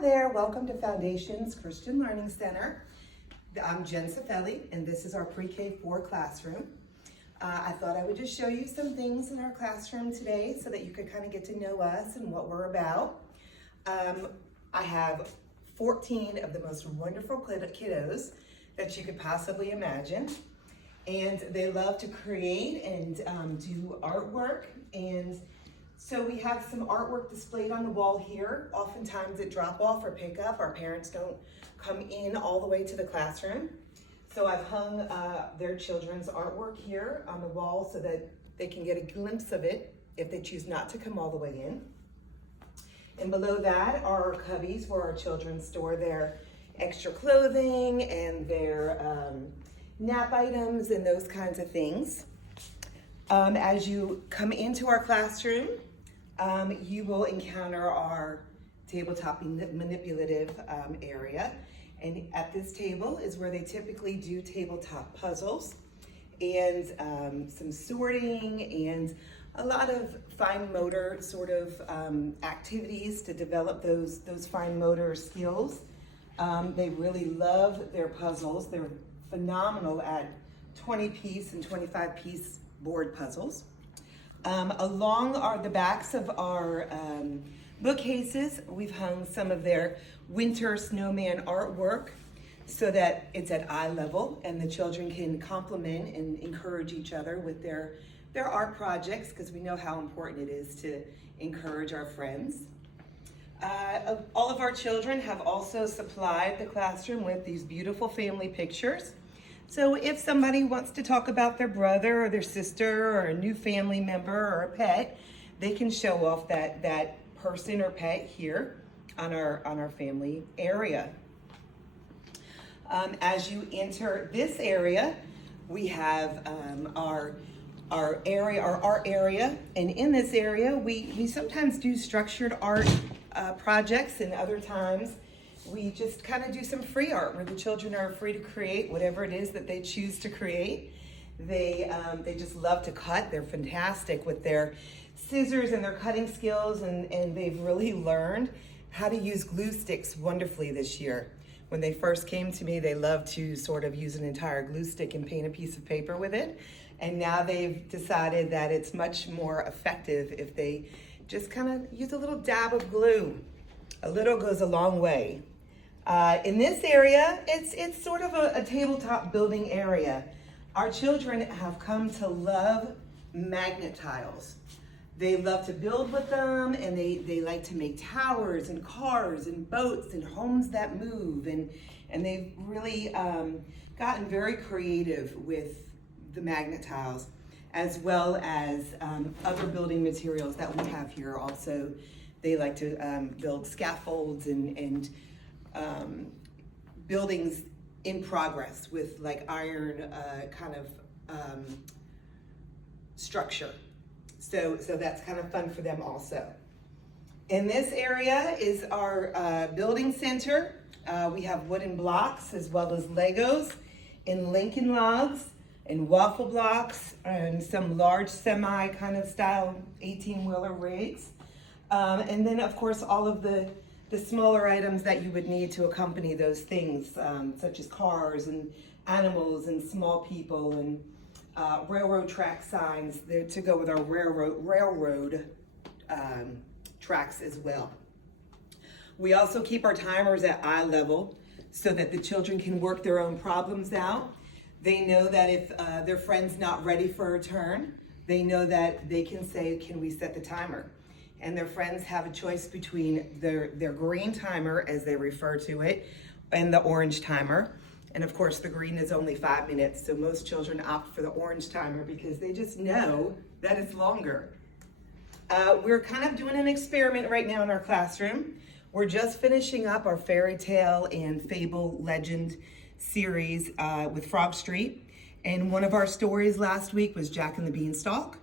there, welcome to Foundations Christian Learning Center. I'm Jen Cifelli, and this is our pre-K 4 classroom. I thought I would just show you some things in our classroom today so that you could kind of get to know us and what we're about. I have 14 of the most wonderful kiddos that you could possibly imagine. And they love to create and do artwork. And so we have some artwork displayed on the wall here. Oftentimes at drop off or pick up, our parents don't come in all the way to the classroom. So I've hung their children's artwork here on the wall so that they can get a glimpse of it if they choose not to come all the way in. And below that are our cubbies where our children store their extra clothing and their nap items and those kinds of things. As you come into our classroom, you will encounter our tabletop manipulative area. And at this table is where they typically do tabletop puzzles and some sorting and a lot of fine motor sort of activities to develop those fine motor skills. They really love their puzzles. They're phenomenal at 20-piece and 25-piece board puzzles. Along the backs of our bookcases, we've hung some of their winter snowman artwork so that it's at eye level and the children can compliment and encourage each other with their art projects, because we know how important it is to encourage our friends. All of our children have also supplied the classroom with these beautiful family pictures. So if somebody wants to talk about their brother or their sister or a new family member or a pet, they can show off that person or pet here on our family area. As you enter this area, we have our art area, and in this area we sometimes do structured art projects, and other times we just kind of do some free art where the children are free to create whatever it is that they choose to create. They just love to cut. They're fantastic with their scissors and their cutting skills, and they've really learned how to use glue sticks wonderfully this year. When they first came to me, they loved to sort of use an entire glue stick and paint a piece of paper with it. And now they've decided that it's much more effective if they just kind of use a little dab of glue. A little goes a long way. In this area, it's sort of a tabletop building area. Our children have come to love magnet tiles. They love to build with them, and they like to make towers and cars and boats and homes that move, and they've really gotten very creative with the magnet tiles, as well as other building materials that we have here. Also, they like to build scaffolds and buildings in progress with like iron kind of structure. So that's kind of fun for them also. In this area is our building center. We have wooden blocks as well as Legos and Lincoln logs and waffle blocks and some large semi kind of style 18-wheeler rigs. And then of course all of the smaller items that you would need to accompany those things, such as cars and animals and small people and railroad track signs to go with our railroad tracks as well. We also keep our timers at eye level so that the children can work their own problems out. They know that if their friend's not ready for a turn, they know that they can say, can we set the timer? And their friends have a choice between their green timer, as they refer to it, and the orange timer. And of course, the green is only 5 minutes, so most children opt for the orange timer because they just know that it's longer. We're kind of doing an experiment right now in our classroom. We're just finishing up our fairy tale and fable legend series with Frog Street. And one of our stories last week was Jack and the Beanstalk.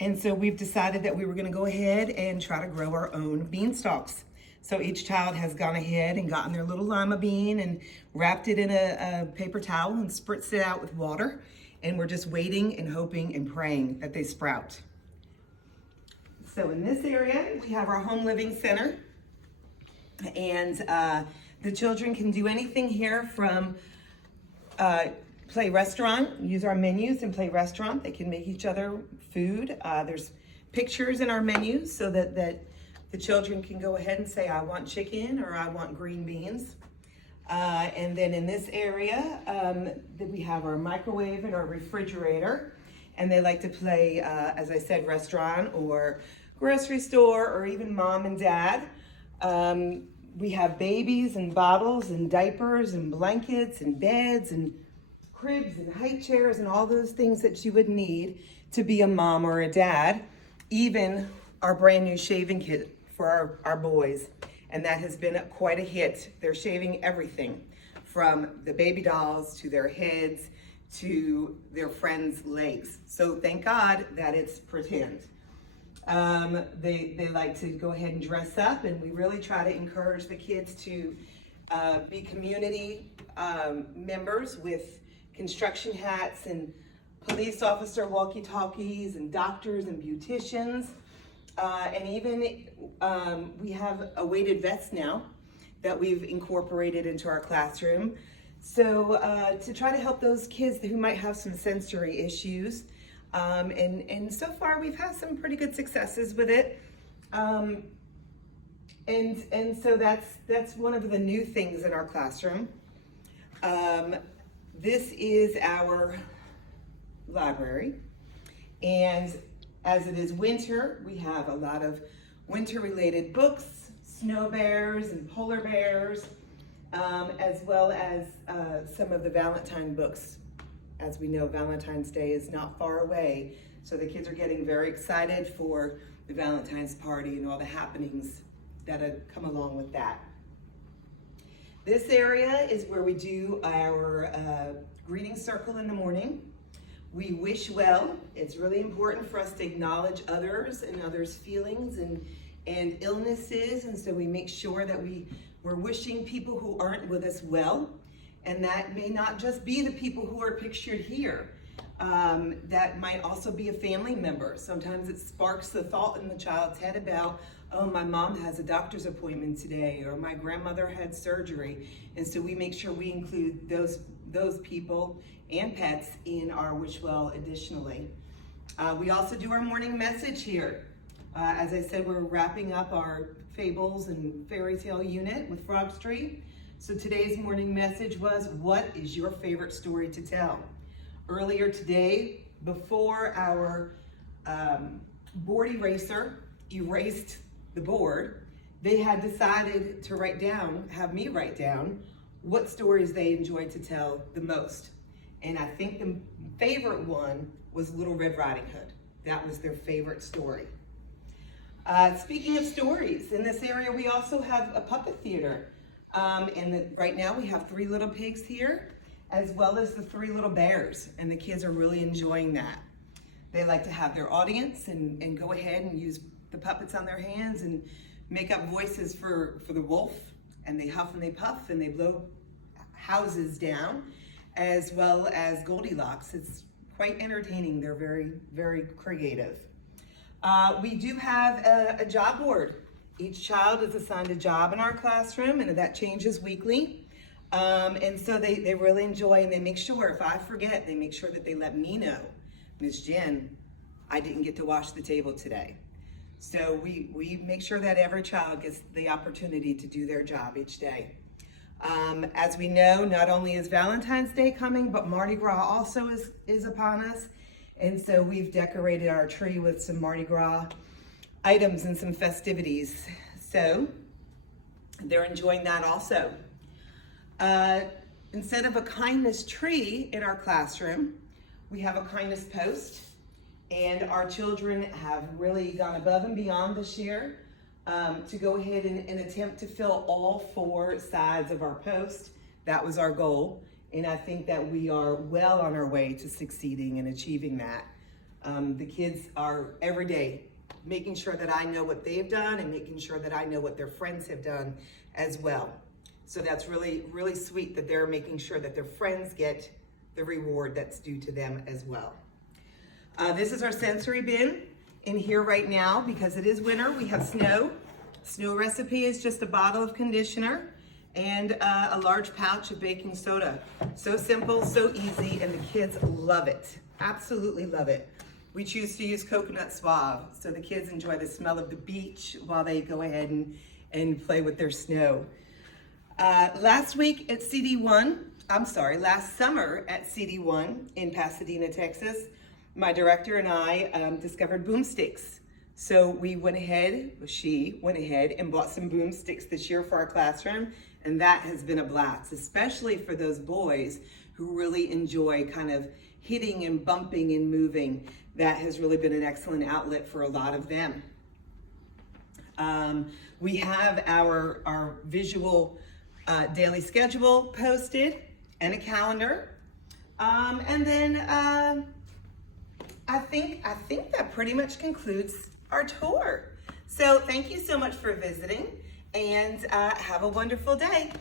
And so we've decided that we were gonna go ahead and try to grow our own beanstalks. So each child has gone ahead and gotten their little lima bean and wrapped it in a paper towel and spritzed it out with water. And we're just waiting and hoping and praying that they sprout. So in this area, we have our home living center. And the children can do anything here from play restaurant, use our menus and play restaurant. They can make each other food. There's pictures in our menus so that the children can go ahead and say, I want chicken or I want green beans. And then in this area, we have our microwave and our refrigerator. And they like to play, as I said, restaurant or grocery store or even mom and dad. We have babies and bottles and diapers and blankets and beds and cribs and high chairs and all those things that you would need to be a mom or a dad. Even our brand new shaving kit for our boys. And that has been quite a hit. They're shaving everything from the baby dolls to their heads to their friends' legs. So thank God that it's pretend. They like to go ahead and dress up, and we really try to encourage the kids to be community members with construction hats and police officer walkie-talkies and doctors and beauticians. And even we have a weighted vest now that we've incorporated into our classroom. So to try to help those kids who might have some sensory issues. And so far we've had some pretty good successes with it. And so that's one of the new things in our classroom. This is our library. And as it is winter, we have a lot of winter-related books, snow bears and polar bears, as well as some of the Valentine books. As we know, Valentine's Day is not far away, so the kids are getting very excited for the Valentine's party and all the happenings that come along with that. This area is where we do our greeting circle in the morning. We wish well. It's really important for us to acknowledge others and others' feelings and illnesses, and so we make sure that we're wishing people who aren't with us well. And that may not just be the people who are pictured here. That might also be a family member. Sometimes it sparks the thought in the child's head about, oh, my mom has a doctor's appointment today, or my grandmother had surgery. And so we make sure we include those people and pets in our wish well additionally. We also do our morning message here. As I said, we're wrapping up our fables and fairy tale unit with Frog Street. So today's morning message was, what is your favorite story to tell? Earlier today, before our board eraser erased the board, they had decided to have me write down what stories they enjoyed to tell the most. And I think the favorite one was Little Red Riding Hood. That was their favorite story. Speaking of stories, in this area we also have a puppet theater. Right now we have 3 little pigs here, as well as the 3 little bears, and the kids are really enjoying that. They like to have their audience and go ahead and use the puppets on their hands and make up voices for the wolf, and they huff and they puff and they blow houses down, as well as Goldilocks. It's quite entertaining. They're very, very creative. We do have a job board. Each child is assigned a job in our classroom, and that changes weekly. And so they really enjoy, and they make sure, if I forget, they make sure that they let me know, Miss Jen, I didn't get to wash the table today. So we make sure that every child gets the opportunity to do their job each day. As we know, not only is Valentine's Day coming, but Mardi Gras also is upon us. And so we've decorated our tree with some Mardi Gras items and some festivities. So they're enjoying that also. Instead of a kindness tree in our classroom, we have a kindness post. And our children have really gone above and beyond this year to go ahead and attempt to fill all 4 sides of our post. That was our goal. And I think that we are well on our way to succeeding and achieving that. The kids are every day making sure that I know what they've done and making sure that I know what their friends have done as well. So that's really, really sweet that they're making sure that their friends get the reward that's due to them as well. This is our sensory bin in here right now because it is winter. We have snow. Snow recipe is just a bottle of conditioner and a large pouch of baking soda. So simple, so easy, and the kids love it. Absolutely love it. We choose to use coconut suave, so the kids enjoy the smell of the beach while they go ahead and play with their snow. Last summer at CD1 in Pasadena, Texas, my director and I discovered boomsticks. So she went ahead and bought some boomsticks this year for our classroom, and that has been a blast, especially for those boys who really enjoy kind of hitting and bumping and moving. That has really been an excellent outlet for a lot of them. We have our visual daily schedule posted and a calendar. And then I think that pretty much concludes our tour. So thank you so much for visiting, and have a wonderful day.